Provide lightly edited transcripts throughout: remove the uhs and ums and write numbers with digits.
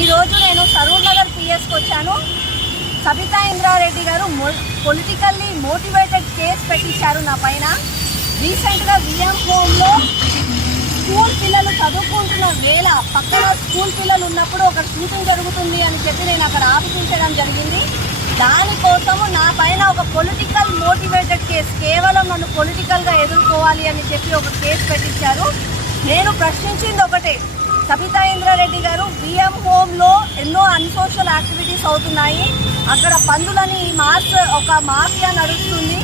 ఈరోజు నేను సరూర్ నగర్ పిఎస్కి వచ్చాను. సబితా ఇంద్రారెడ్డి గారు పొలిటికల్లీ మోటివేటెడ్ కేసు పెట్టించారు నా పైన. రీసెంట్గా విఎం హోమ్లో స్కూల్ పిల్లలు చదువుకుంటున్న వేళ పక్కన స్కూల్ పిల్లలు ఉన్నప్పుడు ఒక షూటింగ్ జరుగుతుంది అని చెప్పి నేను అక్కడ ఆపిపించడం జరిగింది. దానికోసము నా పైన ఒక పొలిటికల్ మోటివేటెడ్ కేసు, కేవలం నన్ను పొలిటికల్గా ఎదుర్కోవాలి అని చెప్పి ఒక కేసు పెట్టించారు. నేను ప్రశ్నించింది ఒకటే, సబితా ఇంద్రారెడ్డి గారు విఎం హోమ్లో ఎన్నో అన్సోషల్ యాక్టివిటీస్ అవుతున్నాయి. అక్కడ పందులని ఒక మాఫియా నడుస్తుంది.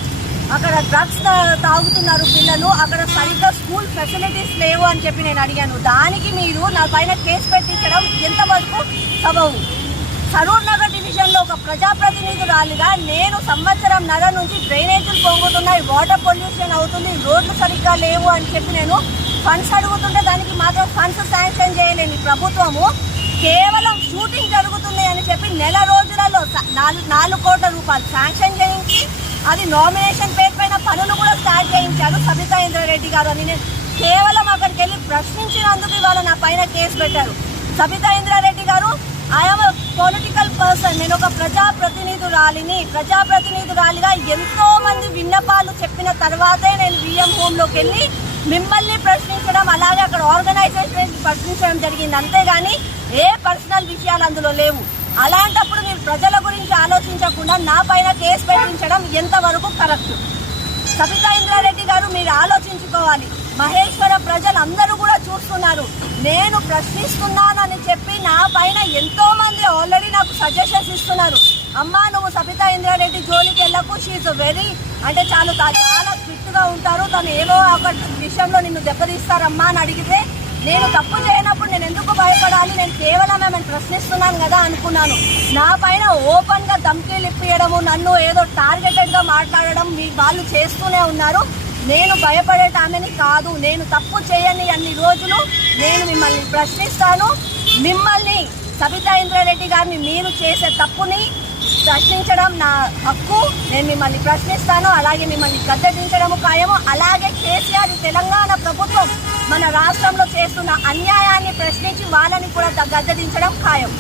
అక్కడ డ్రగ్స్ తాగుతున్నారు పిల్లలు. అక్కడ సరిగ్గా స్కూల్ ఫెసిలిటీస్ లేవు అని చెప్పి నేను అడిగాను. దానికి మీరు నా పైన కేసు పెట్టించడం ఎంతవరకు సబబు? సరూర్ నగర్ డివిజన్లో ఒక ప్రజాప్రతినిధురాలిగా నేను సంవత్సరంన్నర నుంచి డ్రైనేజీలు పొంగుతున్నాయి, వాటర్ పొల్యూషన్ అవుతుంది, రోడ్లు సరిగ్గా లేవు అని చెప్పి నేను ఫండ్స్ అడుగుతుంటే దానికి మాత్రం ఫండ్స్ శాంక్షన్ చేయలేని ప్రభుత్వము కేవలం షూటింగ్ జరుగుతుంది అని చెప్పి నెల రోజులలో 4 కోట్ల రూపాయలు శాంక్షన్ చేయించి అది నామినేషన్ పేరు పైన పనులు కూడా స్టార్ట్ చేయించారు సబితా ఇంద్రారెడ్డి గారు అని నేను కేవలం అక్కడికి వెళ్ళి ప్రశ్నించినందుకు ఇవాళ నా పైన కేసు పెట్టారు. సబితా ఇంద్రారెడ్డి గారు, ఐఎమ్ పొలిటికల్ పర్సన్, నేను ఒక ప్రజాప్రతినిధురాలిగా ఎంతో మంది విన్నపాలు చెప్పిన తర్వాతే నేను విఎం హోమ్లోకి వెళ్ళి మిమ్మల్ని ప్రశ్నించడం, అలాగే అక్కడ ఆర్గనైజేషన్ ప్రశ్నించడం జరిగింది. అంతేగాని ఏ పర్సనల్ విషయాలు అందులో లేవు. అలాంటప్పుడు మీరు ప్రజల గురించి ఆలోచించకుండా నా పైన కేసు పెట్టించడం ఎంతవరకు కరెక్ట్? సబితా ఇంద్రారెడ్డి గారు, మీరు ఆలోచించుకోవాలి. మహేశ్వర ప్రజలందరూ కూడా చూస్తున్నారు. నేను ప్రశ్నిస్తున్నానని చెప్పి నా పైన ఎంతో మంది ఆల్రెడీ నాకు సజెషన్స్ ఇస్తున్నారు. అమ్మా, నువ్వు సబితా ఇంద్రారెడ్డి జోలికి వెళ్ళకు, షీఈ్ వెరీ చాలా స్ట్రిక్ట్గా ఉంటారు, తను ఏదో ఒక విషయంలో నిన్ను దెబ్బతీస్తారమ్మా అని అడిగితే నేను తప్పు చేయనప్పుడు నేను ఎందుకు భయపడాలి? నేను కేవలం ఆమెను ప్రశ్నిస్తున్నాను కదా అనుకున్నాను. నా పైన ఓపెన్గా ధమ్కీలు ఇప్పియడము, నన్ను ఏదో టార్గెటెడ్గా మాట్లాడడం వాళ్ళు చేస్తూనే ఉన్నారు. నేను భయపడేటామెని కాదు. నేను తప్పు చేయని అన్ని రోజులు నేను మిమ్మల్ని ప్రశ్నిస్తాను. మిమ్మల్ని సబితా ఇంద్రారెడ్డి గారిని మీరు చేసే తప్పుని ప్రశ్నించడం నా హక్కు. నేను మిమ్మల్ని ప్రశ్నిస్తాను, అలాగే మిమ్మల్ని గద్దెదించడము ఖాయము. అలాగే కేసీఆర్ తెలంగాణ ప్రభుత్వం మన రాష్ట్రంలో చేస్తున్న అన్యాయాన్ని ప్రశ్నించి వాళ్ళని కూడా గద్దెదించడం ఖాయం.